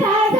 ಸಾಧ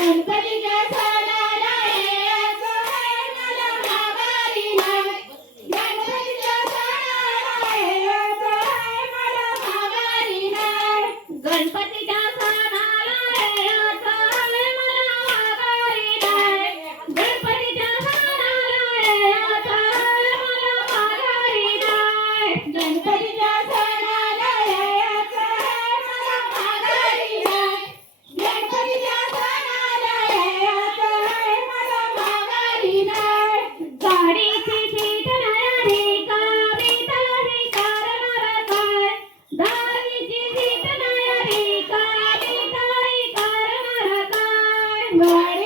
Thank you guys. my